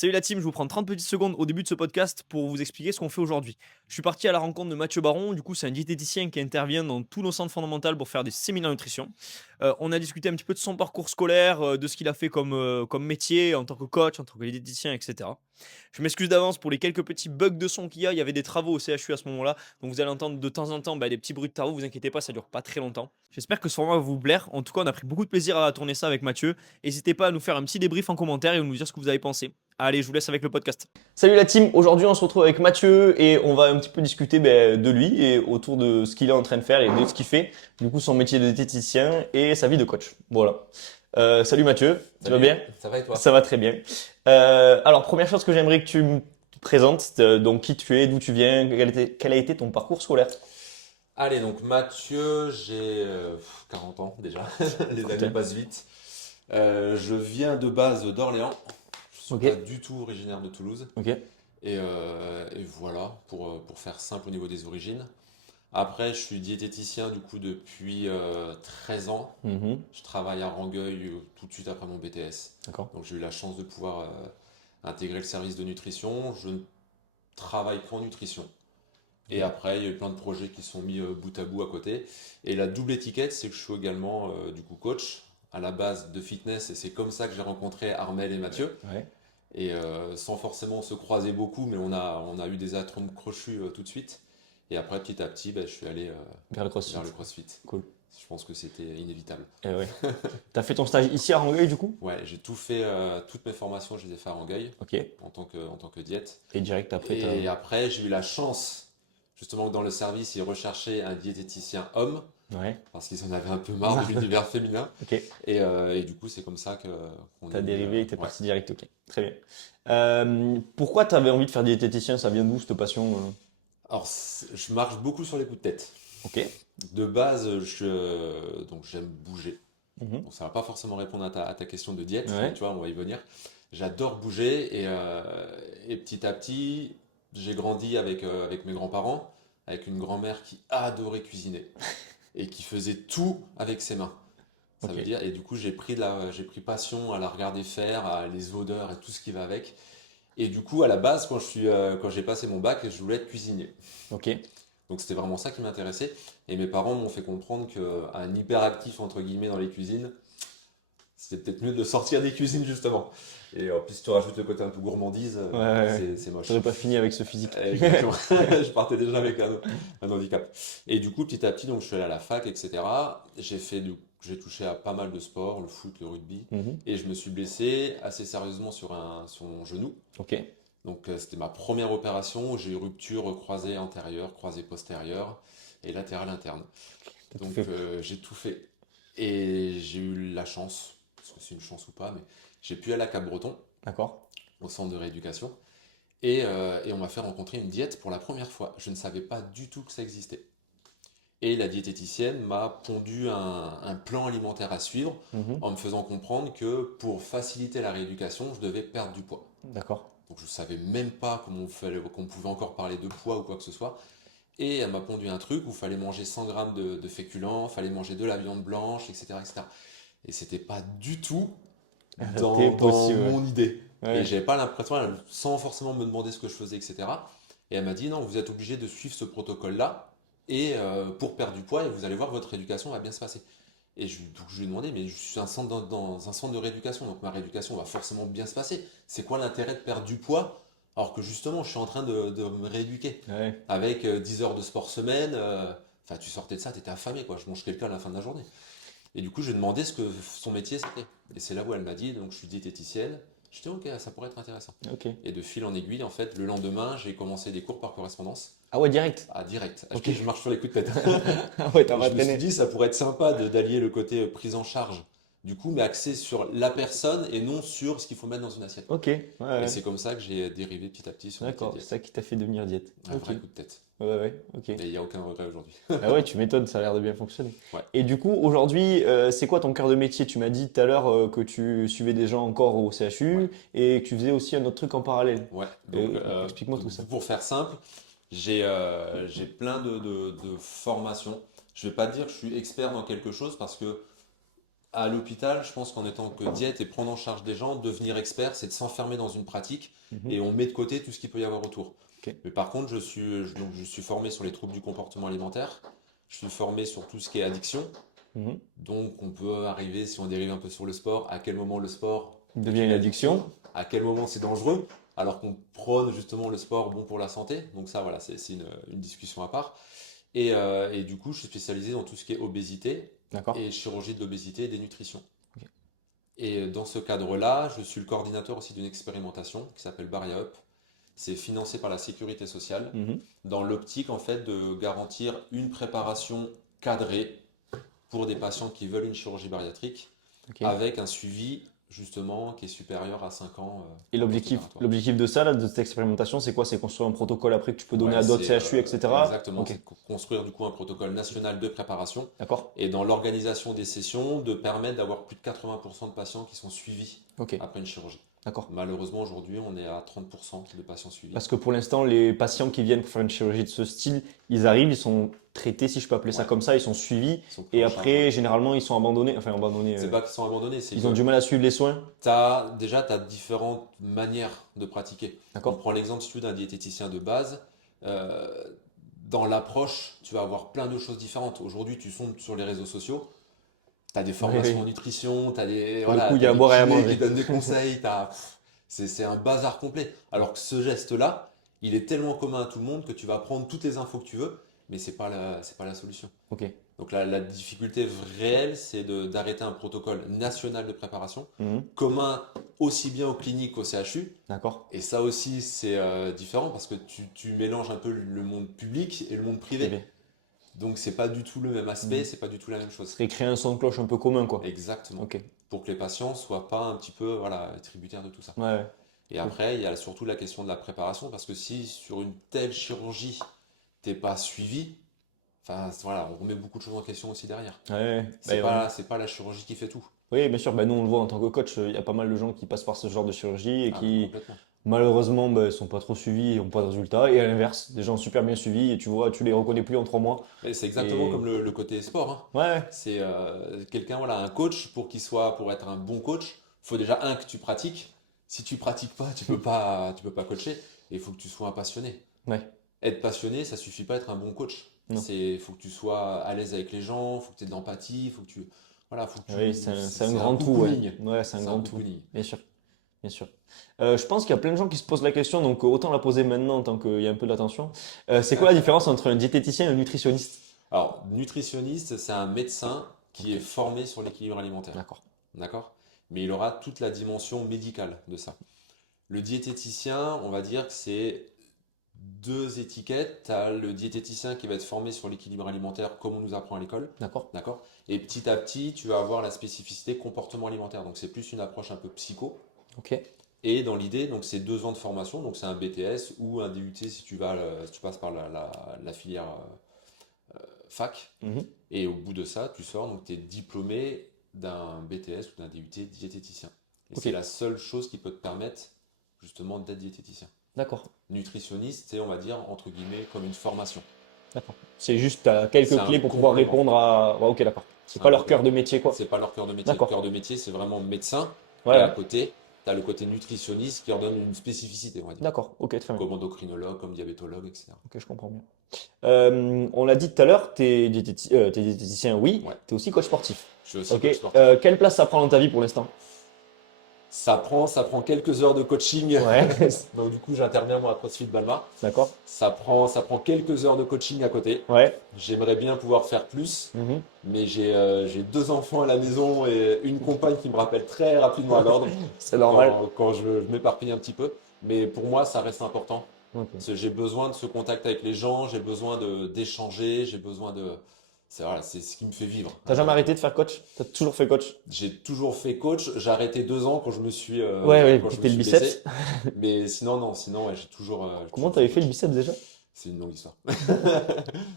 Salut la team, je vous prends 30 petites secondes au début de ce podcast pour vous expliquer ce qu'on fait aujourd'hui. Je suis parti à la rencontre de Mathieu Baron, du coup c'est un diététicien qui intervient dans tous nos centres fondamentaux pour faire des séminaires nutrition. On a discuté un petit peu de son parcours scolaire, de ce qu'il a fait comme métier en tant que coach, en tant que diététicien, etc. Je m'excuse d'avance pour les quelques petits bugs de son qu'il y a, il y avait des travaux au CHU à ce moment-là, donc vous allez entendre de temps en temps des petits bruits de travaux, vous inquiétez pas, ça dure pas très longtemps. J'espère que ce format va vous plaire, en tout cas on a pris beaucoup de plaisir à tourner ça avec Mathieu. N'hésitez pas à nous faire un petit débrief en commentaire et à nous dire ce que vous avez pensé. Allez, je vous laisse avec le podcast. Salut la team, aujourd'hui on se retrouve avec Mathieu et on va un petit peu discuter de lui et autour de ce qu'il est en train de faire et de ce qu'il fait, du coup son métier de diététicien et sa vie de coach. Voilà. Salut Mathieu, tu vas Salut, bien? ça va et toi? Ça va très bien. Alors première chose que j'aimerais que tu me présentes, donc qui tu es, d'où tu viens, quel a été ton parcours scolaire? Allez, donc Mathieu, j'ai 40 ans déjà, les années Putain. passent vite. Je viens de base d'Orléans, je suis Ok, pas du tout originaire de Toulouse. ok, Et voilà, pour faire simple au niveau des origines. Après, je suis diététicien du coup depuis 13 ans. mhm, Je travaille à Rangueil tout de suite après mon BTS. d'accord. Donc j'ai eu la chance de pouvoir intégrer le service de nutrition. Je ne travaille qu'en nutrition. Et Ok. après, il y a eu plein de projets qui sont mis bout à bout à côté. Et la double étiquette, c'est que je suis également du coup coach à la base de fitness. Et c'est comme ça que j'ai rencontré Armel et Mathieu. Ouais, Et sans forcément se croiser beaucoup, mais on a eu des atomes crochus tout de suite. Et après, petit à petit, je suis allé vers le CrossFit. vers le CrossFit. Cool. Je pense que c'était inévitable. Ouais. T'as fait ton stage ici à Rangueil du coup? Ouais, j'ai tout fait, toutes mes formations, je les ai fait à Rangueil Ok. en tant que diète. Et direct après, Et après, j'ai eu la chance, justement, que dans le service, ils recherchaient un diététicien homme. Ouais. Parce qu'ils en avaient un peu marre de l'univers féminin. Ok. Et du coup, c'est comme ça qu'on T'as est venu. dérivé et t'es Ouais. parti direct, ok. Très bien. Pourquoi t'avais envie de faire diététicien? Ça vient d'où cette passion? Alors, je marche beaucoup sur les coups de tête. Ok. De base, donc j'aime bouger. Mhm. Donc, ça va pas forcément répondre à ta question de diète, mais Ouais. tu vois, on va y venir. J'adore bouger et petit à petit, j'ai grandi avec mes grands-parents, avec une grand-mère qui adorait cuisiner et qui faisait tout avec ses mains. Ça Ok. veut dire, et du coup, j'ai pris passion à la regarder faire, à les odeurs et tout ce qui va avec. Et du coup, à la base, quand j'ai passé mon bac, je voulais être cuisinier. Ok. Donc c'était vraiment ça qui m'intéressait. Et mes parents m'ont fait comprendre qu'un hyperactif, entre guillemets, dans les cuisines, c'était peut-être mieux de sortir des cuisines, justement. Et en plus, si tu rajoutes le côté un peu gourmandise, Ouais, ouais, ouais. c'est moche. T'aurais pas fini avec ce physique. Exactement. Je partais déjà avec un handicap. Et du coup, petit à petit, donc, je suis allé à la fac, etc. J'ai touché à pas mal de sports, le foot, le rugby. Mhm. Et je me suis blessé assez sérieusement sur mon genou. Ok. Donc, c'était ma première opération. J'ai eu rupture croisée antérieure, croisée postérieure et latérale interne. T'as tout Donc, fait. j'ai tout fait. Et j'ai eu la chance, parce que c'est une chance ou pas, mais j'ai pu aller à Cap-Breton, D'accord. au centre de rééducation. Et on m'a fait rencontrer une diète pour la première fois. Je ne savais pas du tout que ça existait. Et la diététicienne m'a pondu un plan alimentaire à suivre Mhm. en me faisant comprendre que pour faciliter la rééducation, je devais perdre du poids. D'accord. Donc je ne savais même pas qu'on pouvait encore parler de poids ou quoi que ce soit. Et elle m'a pondu un truc où il fallait manger 100 grammes de féculents, il fallait manger de la viande blanche, etc. etc. Et c'était pas du tout Adapté, dans possible, ouais. mon idée. Et Ouais. j'avais pas l'impression, sans forcément me demander ce que je faisais, etc. Et elle m'a dit non, vous êtes obligé de suivre ce protocole-là et pour perdre du poids et vous allez voir, votre rééducation va bien se passer. Et donc je lui ai demandé, mais je suis dans un centre de rééducation, donc ma rééducation va forcément bien se passer. C'est quoi l'intérêt de perdre du poids alors que justement je suis en train de me rééduquer Ouais. avec 10 heures de sport semaine. Enfin, tu sortais de ça, tu étais affamé, quoi. Je mange quelqu'un à la fin de la journée. Et du coup, je lui ai demandé ce que son métier c'était. Et c'est là où elle m'a dit, donc je suis diététicienne. Je dis, ok, ça pourrait être intéressant. Ok. Et de fil en aiguille, en fait, le lendemain, j'ai commencé des cours par correspondance Ah ouais, direct. à direct. Ok. Je marche sur les coups de tête. Ah ouais, t'as Et pas je me suis traîné. dit, ça pourrait être sympa d'allier le côté prise en charge, du coup, mais axé sur la personne et non sur ce qu'il faut mettre dans une assiette. Ok. Ouais, Et ouais. c'est comme ça que j'ai dérivé petit à petit sur le métier de D'accord. C'est ça diète. qui t'a fait devenir diète. Un Ok. vrai coup de tête. Ouais, ouais. Ok. Et il n'y a aucun regret aujourd'hui. Ah ouais, tu m'étonnes, ça a l'air de bien fonctionner. Ouais, Et du coup, aujourd'hui, c'est quoi ton cœur de métier? Tu m'as dit tout à l'heure que tu suivais des gens encore au ouais. CHU et que tu faisais aussi un autre truc en parallèle. Ouais, donc Explique-moi tout ça. pour faire simple, j'ai plein de formations. Je vais pas dire que je suis expert dans quelque chose parce que À l'hôpital, je pense qu'en étant que diète et prendre en charge des gens, devenir expert, c'est de s'enfermer dans une pratique Mhm. et on met de côté tout ce qu'il peut y avoir autour. Ok. Mais par contre, donc, je suis formé sur les troubles du comportement alimentaire, je suis formé sur tout ce qui est addiction. Mhm. Donc on peut arriver, si on dérive un peu sur le sport, à quel moment le sport Il est devient une une addiction, addiction. à quel moment c'est dangereux, alors qu'on prône justement le sport bon pour la santé. Donc ça, voilà, c'est une discussion à part. Et du coup, je suis spécialisé dans tout ce qui est obésité D'accord. et chirurgie de l'obésité et des nutritions. Ok. Et dans ce cadre-là, je suis le coordinateur aussi d'une expérimentation qui s'appelle Baria Up. C'est financé par la sécurité sociale Mhm. dans l'optique en fait de garantir une préparation cadrée pour des patients qui veulent une chirurgie bariatrique Ok. avec un suivi justement qui est supérieur à 5 ans Et post-opératoire. l'objectif de ça, là, de cette expérimentation, c'est quoi? C'est construire un protocole après que tu peux donner Ouais, à d'autres c'est CHU, etc. exactement, Ok. c'est construire du coup un protocole national de préparation D'accord. et dans l'organisation des sessions de permettre d'avoir plus de 80% de patients qui sont suivis Ok. après une chirurgie. D'accord. Malheureusement, aujourd'hui, on est à 30% de patients suivis. Parce que pour l'instant, les patients qui viennent pour faire une chirurgie de ce style, ils arrivent, ils sont traités, si je peux appeler ça Ouais, comme ça, ils sont suivis. ils sont pris Et en charge, ouais. après, généralement, ils sont abandonnés. Enfin, abandonnés. C'est pas qu'ils sont abandonnés, c'est Ils ont que du mal à suivre les soins. déjà, tu as différentes manières de pratiquer. On D'accord? prend l'exemple si tu veux, d'un diététicien de base. Euh, Dans l'approche, tu vas avoir plein de choses différentes. Aujourd'hui, tu sondes sur les réseaux sociaux, tu as des Oui, formations en oui. nutrition, tu as des, Pour le coup, voilà, il y t'as a à des boire et à kinés qui manger. donnent des conseils. C'est un bazar complet. Alors que ce geste-là, il est tellement commun à tout le monde que tu vas prendre toutes les infos que tu veux, mais c'est pas la solution. Ok. Donc la difficulté réelle, c'est d'arrêter un protocole national de préparation, Mhm. commun aussi bien aux cliniques qu'au CHU. D'accord. Et ça aussi, c'est différent parce que tu mélanges un peu le monde public et le monde privé. Privé. Donc c'est pas du tout le même aspect, Mhm. c'est pas du tout la même Ce chose. serait créer un son de cloche un peu commun, quoi. Exactement. Ok. Pour que les patients soient pas un petit peu voilà, tributaires de tout ça. Ouais, ouais. Et Ok. après, il y a surtout la question de la préparation parce que si sur une telle chirurgie, t'es pas suivi, enfin voilà, on remet beaucoup de choses en question aussi derrière. Ouais, ouais. Bah, C'est pas la chirurgie qui fait tout. oui, bien sûr. Bah, nous, on le voit en tant que coach. Il y a pas mal de gens qui passent par ce genre de chirurgie et Ah bah qui, complètement. malheureusement, bah, sont pas trop suivis et n'ont pas de résultats. Et à l'inverse, des gens super bien suivis et tu vois, tu les reconnais plus en 3 mois. Et c'est exactement Et comme le côté sport, hein. ouais, ouais. C'est quelqu'un, voilà, un coach, pour être un bon coach, faut déjà que tu pratiques. Si tu pratiques pas, tu peux pas coacher. Et il faut que tu sois un passionné. Ouais. Être passionné, ça suffit pas être un bon coach. Non. Faut que tu sois à l'aise avec les gens, faut que tu aies de l'empathie, voilà, Oui, c'est un c'est un grand tout, ouais. cocooning. Ouais, c'est un C'est un grand tout. cocooning. Bien sûr, bien sûr. Je pense qu'il y a plein de gens qui se posent la question, donc autant la poser maintenant tant qu'il y a un peu d'attention. C'est quoi la différence entre un diététicien et un nutritionniste? Alors, nutritionniste, c'est un médecin qui est Ok, formé sur l'équilibre alimentaire. d'accord. D'accord? Mais il aura toute la dimension médicale de ça. Le diététicien, on va dire que c'est deux étiquettes. Tu as le diététicien qui va être formé sur l'équilibre alimentaire comme on nous apprend à l'école. D'accord. D'accord? Et petit à petit, tu vas avoir la spécificité comportement alimentaire. Donc c'est plus une approche un peu psycho. Ok. Et dans l'idée, donc c'est 2 ans de formation. Donc c'est un BTS ou un DUT si tu passes par la filière fac. Mhm. Et au bout de ça, tu sors, donc tu es diplômé d'un BTS ou d'un DUT diététicien. Et Ok. c'est la seule chose qui peut te permettre justement d'être diététicien. D'accord. Nutritionniste, c'est, on va dire, entre guillemets, comme une formation. D'accord. C'est juste C'est quelques un clés pour pouvoir complément. répondre à. Ouais, ok, d'accord. C'est C'est un pas leur cœur complément. de métier, quoi. C'est pas leur cœur de métier. Le D'accord. cœur de métier, c'est vraiment médecin. Ouais, Et à ouais. côté, tu as le côté nutritionniste qui leur donne une spécificité, on va dire. D'accord. Ok, très bien. Comme endocrinologue, comme diabétologue, etc. Ok, je comprends bien. On l'a dit tout à l'heure, t'es diététicien, oui. Ouais, T'es aussi coach sportif. je suis aussi Ok. coach sportif. Quelle place ça prend dans ta vie pour l'instant? Ça prend quelques heures de coaching. Ouais. Donc du coup, j'interviens moi à CrossFit Balma. D'accord. Ça prend quelques heures de coaching à côté. Ouais. J'aimerais bien pouvoir faire plus, Mhm. mais j'ai 2 enfants à la maison et une compagne qui me rappelle très rapidement à l'ordre C'est normal. quand je m'éparpille un petit peu. Mais pour moi, ça reste important. Ok. Parce que j'ai besoin de ce contact avec les gens, j'ai besoin d'échanger, j'ai besoin de... voilà, c'est ce qui me fait vivre. T'as jamais arrêté de faire coach? T'as toujours fait coach? J'ai toujours fait coach. J'ai arrêté 2 ans Ouais, ouais, quand je me péter le suis biceps. blessé. Mais sinon, non, sinon, ouais, j'ai toujours Comment fait t'avais fait le coach. biceps déjà? C'est une longue histoire.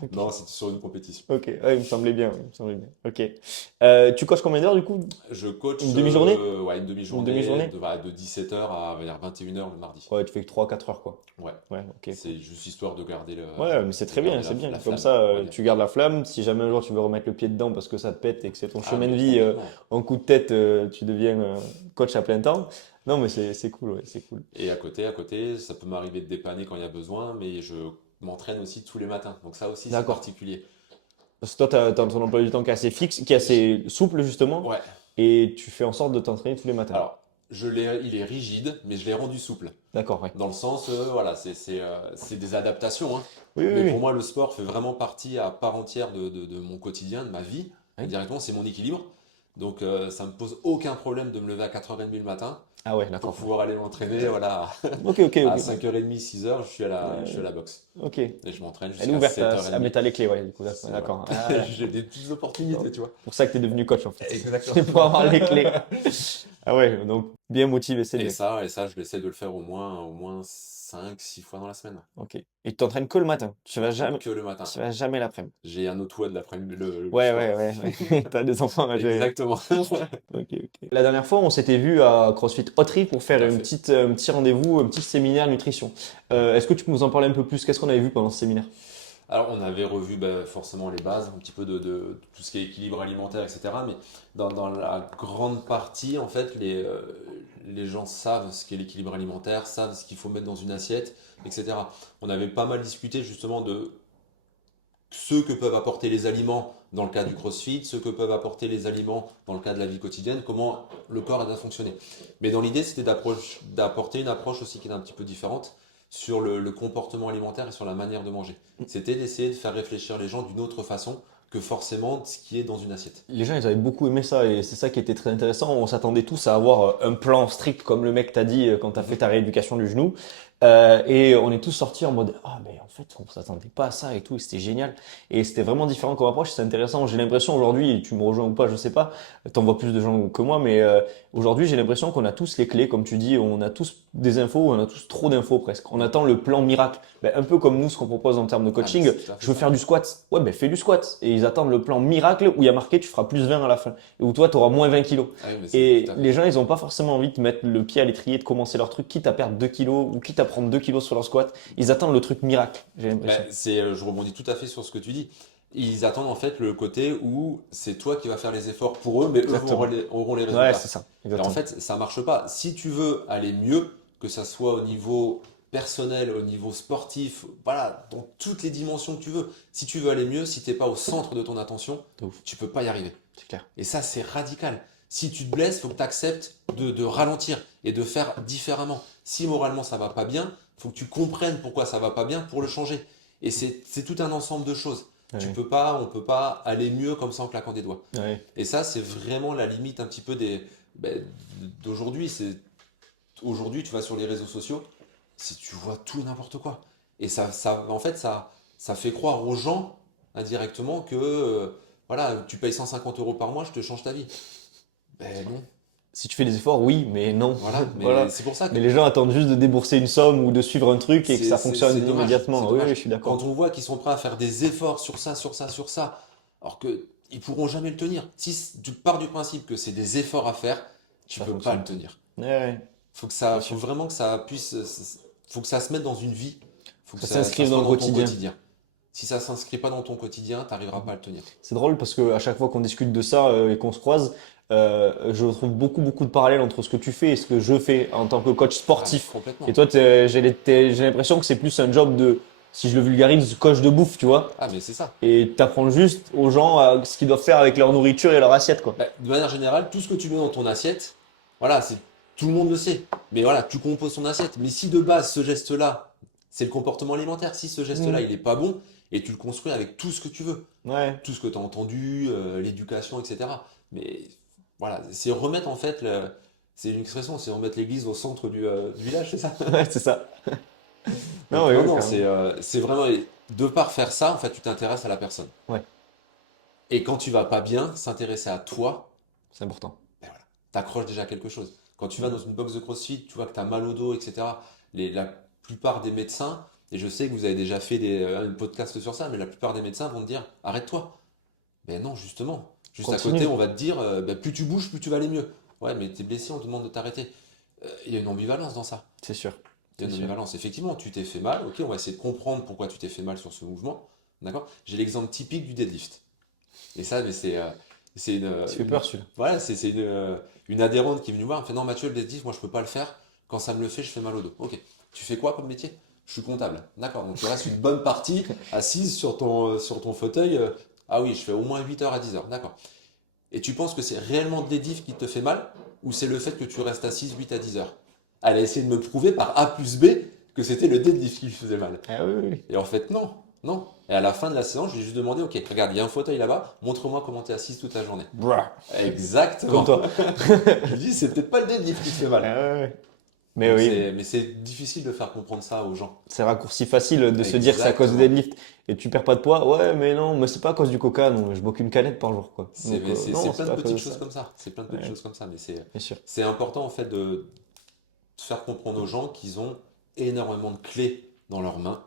Ok. Non, c'était sur une compétition. Ok, ouais, il me semblait bien, il me semblait bien. Ok. Tu coaches combien d'heures du coup? Je Une coach demi-journée? ouais, une Une demi-journée demi-journée? de 17h à 21h le mardi. Ouais, tu fais que 3-4 heures quoi. Ouais, Ouais, ok, cool. c'est juste histoire Ouais, mais c'est de très bien, garder c'est bien. la Comme flamme, ça, on va dire. tu gardes la flamme. Si jamais un jour tu veux remettre le pied dedans parce que ça te pète et que c'est ton Ah, chemin de mais vie complètement. en coup de tête, tu deviens coach à plein temps. Non, mais c'est cool, ouais, c'est cool. Et à côté, ça peut m'arriver de dépanner quand il y a besoin, mais je m'entraîne aussi tous les matins. Donc ça aussi, c'est D'accord. particulier. Parce que toi, tu as ton emploi du temps qui est assez fixe, qui est J- assez souple justement, Ouais. et tu fais en sorte de t'entraîner tous les matins. Alors, il est rigide, mais je l'ai rendu souple. D'accord, ouais. Dans le sens, voilà, c'est des adaptations, hein. Oui, oui, Mais pour oui. moi, le sport fait vraiment partie à part entière de mon quotidien, de ma vie. Oui. Directement, c'est mon équilibre. Donc, ça me pose aucun problème de me lever à 4h30 le matin Ah ouais, pour d'accord. Ouais. pouvoir aller m'entraîner. Voilà, Ok, ok, à ok. 5h30, 6h, je suis à Ouais, la boxe. ok. Et je m'entraîne Elle est jusqu'à ouverte à 7h30. mettre à les clés, ouais, du coup, Voilà. d'accord. Ah, ouais. J'ai des petites C'est opportunités, tu vois. pour ça que tu es devenu coach en fait. Exactement. C'est pour avoir les clés. Ah ouais, donc bien motivé, c'est bien. Et ça, je l'essaie de le faire au moins 5 6 fois dans la semaine. Ok. Et tu t'entraînes que le matin. Je m'entraîne que le matin. Tu vas jamais l'après-midi. J'ai un autre toit de l'après-midi le Ouais, soir. ouais, ouais, ouais. T'as des enfants à gérer. Exactement. Ok, ok. La dernière fois, on s'était vu à CrossFit Ottery pour Tout faire à fait. un petit rendez-vous, un petit séminaire nutrition. Est-ce que tu peux nous en parler un peu plus? Qu'est-ce qu'on avait vu pendant ce séminaire? Alors, on avait revu forcément les bases, un petit peu de tout ce qui est équilibre alimentaire, etc. Mais dans la grande partie, en fait, les gens savent ce qu'est l'équilibre alimentaire, savent ce qu'il faut mettre dans une assiette, etc. On avait pas mal discuté justement de ce que peuvent apporter les aliments dans le cas du CrossFit, ce que peuvent apporter les aliments dans le cas de la vie quotidienne, comment le corps doit fonctionner. Mais dans l'idée, c'était d'apporter une approche aussi qui est un petit peu différente sur le comportement alimentaire et sur la manière de manger. C'était d'essayer de faire réfléchir les gens d'une autre façon que forcément ce qui est dans une assiette. Les gens, ils avaient beaucoup aimé ça et c'est ça qui était très intéressant. On s'attendait tous à avoir un plan strict comme le mec t'a dit quand t'as fait Mhm. ta rééducation du genou. Et on est tous sortis en mode ah mais en fait on s'attendait pas à ça et tout et c'était génial et c'était vraiment différent comme approche, c'est intéressant. J'ai l'impression aujourd'hui, et tu me rejoins ou pas, je sais pas, t'en vois plus de gens que moi, mais aujourd'hui j'ai l'impression qu'on a tous les clés, comme tu dis, on a tous des infos, on a tous trop d'infos presque. On attend le plan miracle, ben, un peu comme nous ce qu'on propose en termes de Ah, mais coaching. c'est tout à fait Je veux ça. faire du squat, ouais ben fais du squat et ils attendent le plan miracle où il y a marqué tu feras plus 20 à la fin et où toi tu auras moins 20 kilos. Ah oui, mais c'est tout Et à fait les ça. gens, ils ont pas forcément envie de mettre le pied à l'étrier, de commencer leur truc, quitte à perdre 2 kilos ou quitte à prendre 2 kilos sur leur squat. Ils attendent le truc miracle, j'ai l'impression. Je rebondis tout à fait sur ce que tu dis. Ils attendent en fait le côté où c'est toi qui vas faire les efforts pour eux, mais eux Exactement. auront les Ouais, c'est résultats. ça. Et en Exactement. fait, ça marche pas. Si tu veux aller mieux, que ça soit au niveau personnel, au niveau sportif, voilà, dans toutes les dimensions que tu veux. Si tu veux aller mieux, si t'es pas au centre de ton attention, De ouf. tu peux pas y arriver. C'est clair. Et ça, c'est radical. Si tu te blesses, faut que tu acceptes de ralentir et de faire différemment. Si moralement ça va pas bien, faut que tu comprennes pourquoi ça va pas bien pour le changer. Et c'est tout un ensemble de choses. Ouais. On peut pas aller mieux comme ça en claquant des doigts. Ouais. Et ça, c'est vraiment la limite un petit peu ben, d'aujourd'hui. Aujourd'hui, tu vas sur les réseaux sociaux, si tu vois tout et n'importe quoi. Et en fait, ça fait croire aux gens indirectement que voilà, tu payes 150 € par mois, je te change ta vie. Ben non, Si tu fais des efforts, oui, mais non. voilà. Mais Voilà. c'est pour ça que Mais les gens attendent juste de débourser une somme ou de suivre un truc et que ça fonctionne c'est dommage. C'est immédiatement. Oui, oui, dommage. je suis Quand d'accord. on voit qu'ils sont prêts à faire des efforts sur ça, sur ça, sur ça, alors que ils pourront jamais le tenir. Si tu pars du principe que c'est des efforts à faire, tu Ça peux pas fonctionne le pas. tenir. Ouais, ouais, bien Faut sûr. vraiment que ça puisse, faut que ça se mette dans une vie. Faut que Ça ça s'inscrive dans soit le dans ton quotidien. quotidien. Si ça s'inscrit pas dans ton quotidien, tu n'arriveras pas à le tenir. C'est drôle parce que à chaque fois qu'on discute de ça et qu'on se croise, je trouve beaucoup de parallèles entre ce que tu fais et ce que je fais en tant que coach Ah, mais sportif. Et complètement. toi, j'ai l'impression que c'est plus un job de, si je le vulgarise, coach de bouffe, tu vois. Ah, mais c'est ça. Et t'apprends juste aux gens ce qu'ils doivent faire avec leur nourriture et leur assiette, quoi. Bah, de manière générale, tout ce que tu mets dans ton assiette, voilà, tout le monde le sait. Mais voilà, tu composes ton assiette. Mais si de base, ce geste-là, c'est le comportement alimentaire, si ce geste-là, Mm. il est pas bon, et tu le construis avec tout ce que tu veux, Ouais, tout ce que tu as entendu, l'éducation, etc. Mais voilà, c'est remettre en fait, c'est une expression, c'est remettre l'église au centre du village, c'est ça? ouais, c'est ça. Non, Donc ouais, non, ouais, non, carrément. c'est vraiment, de par faire ça, en fait, tu t'intéresses à la personne. Ouais, Et quand tu vas pas bien, s'intéresser à toi, c'est important. ben voilà, t'accroches déjà quelque chose. Quand tu vas Mm. dans une box de CrossFit, tu vois que tu as mal au dos, etc. La plupart des médecins, Et je sais que vous avez déjà fait un podcast sur ça, mais la plupart des médecins vont te dire, arrête-toi. Ben non, justement. Juste à Continue. côté, on va te dire, ben, plus tu bouges, plus tu vas aller mieux. Ouais, mais t'es blessé, on te demande de t'arrêter. Il y a une ambivalence dans ça. C'est sûr. Il y a C'est une sûr. ambivalence. Effectivement, tu t'es fait mal. Ok, on va essayer de comprendre pourquoi tu t'es fait mal sur ce mouvement. D'accord? J'ai l'exemple typique du deadlift. Et ça, mais c'est Ça fait peur celui-là. voilà, c'est une adhérente qui est venue voir. Elle me fait non, Mathieu, le deadlift, moi je peux pas le faire. Quand ça me le fait, je fais mal au dos. Ok. Tu fais quoi comme métier? Je suis comptable. D'accord. Donc tu restes une bonne partie assise sur ton fauteuil. Ah oui, je fais au moins 8 heures à 10 heures. D'accord. Et tu penses que c'est réellement le deadlift qui te fait mal ou c'est le fait que tu restes assise 8 à 10 heures? Elle a essayé de me prouver par A plus B que c'était le deadlift qui lui faisait mal. Ah oui, oui. Et en fait, non, non. Et à la fin de la séance, je lui ai juste demandé, ok, regarde, il y a un fauteuil là-bas, montre-moi comment tu es assise toute la journée. Brah. Exactement. Comme toi. Je lui dis, c'est peut-être pas le deadlift qui te fait mal. Ah ouais, ouais. Mais Donc oui, mais c'est difficile de faire comprendre ça aux gens. c'est raccourci facile de se dire que c'est à cause du Exactement. deadlift et tu perds pas de poids. Ouais, mais non, mais c'est pas à cause du coca, non, je bois qu'une canette par jour, quoi. Donc, C'est non, c'est plein de pas à cause petites de ça. choses comme ça. C'est plein de petites Ouais, choses comme ça. Mais bien sûr. c'est important en fait de faire comprendre aux gens qu'ils ont énormément de clés dans leurs mains.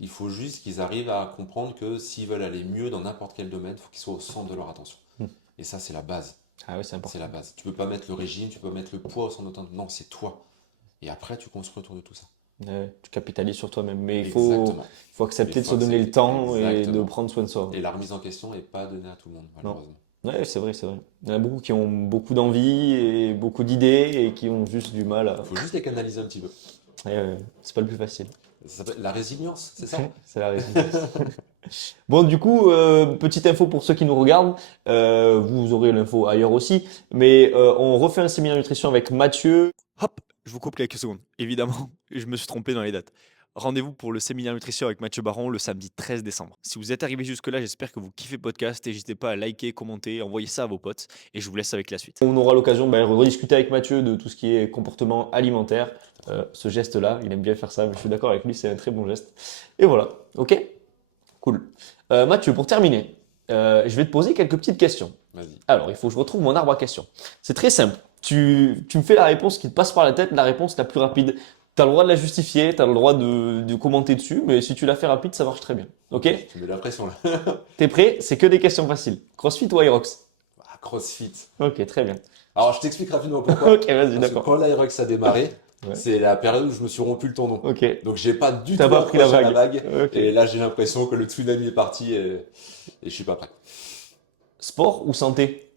Il faut juste qu'ils arrivent à comprendre que s'ils veulent aller mieux dans n'importe quel domaine, il faut qu'ils soient au centre de leur attention. Hmm. Et ça, c'est la base. Ah oui, c'est C'est important. la base. Tu peux pas mettre le régime, tu peux pas mettre le poids au centre de ton... Non, c'est toi. Et après, tu construis autour de tout ça. Ouais, tu capitalises sur toi-même. Mais Exactement. il faut Mais accepter il de faut se donner le accepter. temps et de Exactement. prendre soin de soi. Et la remise en question n'est pas donnée à tout le monde, Non. malheureusement. Ouais, c'est vrai, c'est vrai. Il y en a beaucoup qui ont beaucoup d'envie et beaucoup d'idées et qui ont juste du mal à. Il faut juste les canaliser un petit peu. C'est pas le plus facile. Ça s'appelle la résilience, c'est ça? C'est la résilience. Bon, du coup, petite info pour ceux qui nous regardent, vous aurez l'info ailleurs aussi, mais on refait un séminaire nutrition avec Mathieu. Hop, je vous coupe quelques secondes. Évidemment, je me suis trompé dans les dates. Rendez-vous pour le séminaire nutrition avec Mathieu Baron le samedi 13 décembre. Si vous êtes arrivé jusque-là, j'espère que vous kiffez le podcast. N'hésitez pas à liker, commenter, envoyer ça à vos potes. Et je vous laisse avec la suite. On aura l'occasion de rediscuter avec Mathieu de tout ce qui est comportement alimentaire. Ce geste-là, il aime bien faire ça, mais je suis d'accord avec lui, c'est un très bon geste. Et voilà, ok? Cool. Mathieu, pour terminer, je vais te poser quelques petites questions. Vas-y. Alors, il faut que je retrouve mon arbre à questions. C'est très simple. Tu me fais la réponse qui te passe par la tête, la réponse la plus rapide. Tu as le droit de la justifier, tu as le droit de commenter dessus, mais si tu la fais rapide, ça marche très bien. Ok? Tu mets la pression là. T'es prêt? C'est que des questions faciles. CrossFit ou Aerox? Ah, CrossFit. Ok, très bien. Alors, je t'explique rapidement pourquoi. Ok, vas-y, Parce que d'accord. quand l'Aerox a démarré, Ouais. c'est la période où je me suis rompu le tendon. Ok. Donc, j'ai pas du T'as tout pas pris la accroché à la vague. vague. Ok. Et là, j'ai l'impression que le tsunami est parti et je suis pas prêt. Sport ou santé?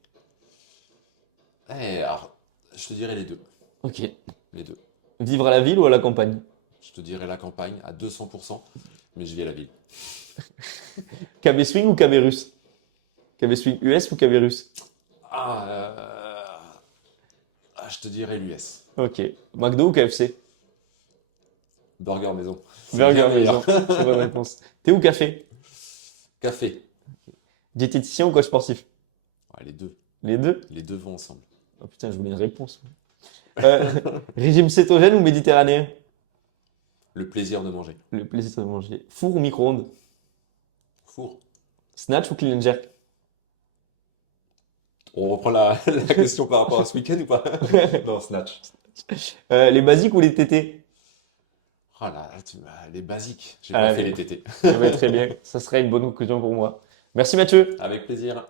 Alors, je te dirais les deux. Ok. Les deux. Vivre à la ville ou à la campagne? Je te dirais la campagne à 200%, mais je vis à la ville. KB Swing ou KB Russe? KB Swing US ou KB Russe? Ah, je te dirais l'US. Ok. McDo ou KFC? Burger maison. C'est Burger bien meilleur. maison. C'est bonne réponse. Thé ou café? Café. Diététicien ou coach sportif? Ouais, les deux. Les deux? Les deux vont ensemble. Oh putain, je voulais une réponse. Euh, régime cétogène ou méditerranéen? Le plaisir de manger. Le plaisir de manger. Four ou micro-ondes? Four. Snatch ou clean and jerk? On reprend la question par rapport à ce week-end ou pas? Non, snatch. Les basiques ou les tétés? Ah là, les basiques. J'ai Ah, pas fait mais- les tétés. Eh ben, très bien, ça serait une bonne conclusion pour moi. Merci Mathieu. Avec plaisir.